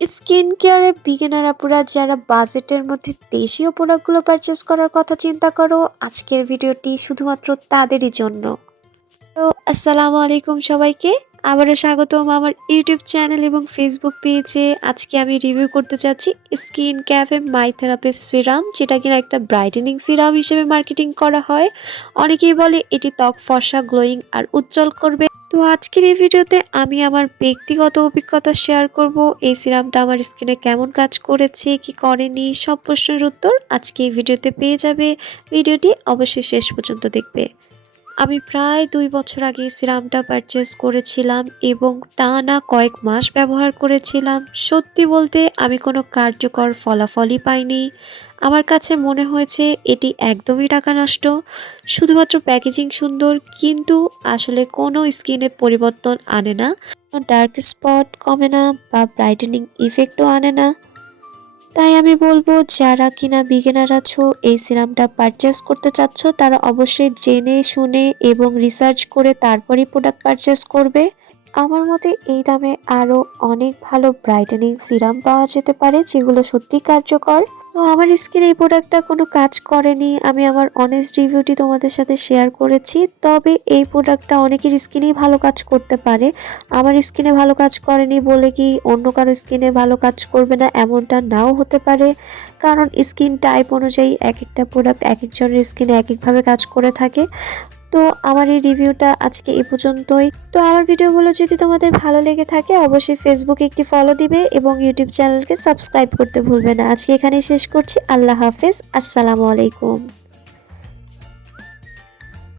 Skin কেয়ারে beginner আপুরা যারা বাজেটের মধ্যে দেশীয় প্রোডাক্টগুলো পারচেস করার কথা চিন্তা করো, আজকের ভিডিওটি শুধুমাত্র তাদেরই জন্য। তো আসসালামু আলাইকুম সবাইকে, আবারও স্বাগতম আমার ইউটিউব চ্যানেল এবং ফেসবুক পেজে। আজকে আমি রিভিউ করতে চাচ্ছি skin cafe my therapy serum, যেটা কিনা একটা ব্রাইটেনিং সিরাম হিসেবে মার্কেটিং করা হয়। অনেকেই বলে এটি ত্বক ফর্সা গ্লোয়িং আর উজ্জ্বল করবে। তো আজকের এই ভিডিওতে আমি আমার ব্যক্তিগত অভিজ্ঞতা শেয়ার করব। এই সিরামটা আমার স্কিনে কেমন কাজ করেছে, কি করেনি, সব প্রশ্নের উত্তর আজকে এই ভিডিওতে পেয়ে যাবে। ভিডিওটি অবশ্যই শেষ পর্যন্ত দেখবে। আমি প্রায় দুই বছর আগে সিরামটা পারচেস করেছিলাম এবং টানা কয়েক মাস ব্যবহার করেছিলাম। সত্যি বলতে আমি কোনো কার্যকর ফলাফলই পাইনি। আমার কাছে মনে হয়েছে এটি একদমই টাকা নষ্ট। শুধুমাত্র প্যাকেজিং সুন্দর, কিন্তু আসলে কোনো স্কিনে পরিবর্তন আনে না। ডার্ক স্পট কমে না বা ব্রাইটেনিং ইফেক্টও আনে না। তাই আমি বলব, যারা কিনা বিগেনার আছো, এই সিরামটা পারচেস করতে চাচ্ছ, তারা অবশ্যই জেনে, শুনে এবং রিসার্চ করে তারপরেই প্রোডাক্ট পারচেস করবে। আমার মতে এই দামে আরও অনেক ভালো ব্রাইটেনিং সিরাম পাওয়া যেতে পারে, যেগুলো সত্যি কার্যকর। তো আমার স্কিনে এই প্রোডাক্টটা কোনো কাজ করেনি। আমি আমার অনেস্ট রিভিউটি তোমাদের সাথে শেয়ার করেছি। তবে এই প্রোডাক্টটা অনেকের স্কিনেই ভালো কাজ করতে পারে। আমার স্কিনে ভালো কাজ করেনি বলে কি অন্য কারও স্কিনে ভালো কাজ করবে না এমনটা নাও হতে পারে। কারণ স্কিন টাইপ অনুযায়ী এক একটা প্রোডাক্ট এক একজনের স্কিনে এক একভাবে কাজ করে থাকে। তো আমার এই রিভিউটা আজকে এ পর্যন্তই। তো আমার ভিডিওগুলো যদি তোমাদের ভালো লেগে থাকে, অবশ্যই ফেসবুকে একটি ফলো দিবে এবং ইউটিউব চ্যানেলকে সাবস্ক্রাইব করতে ভুলবে না। আজকে এখানেই শেষ করছি। আল্লাহ হাফেজ। আসসালামু আলাইকুম।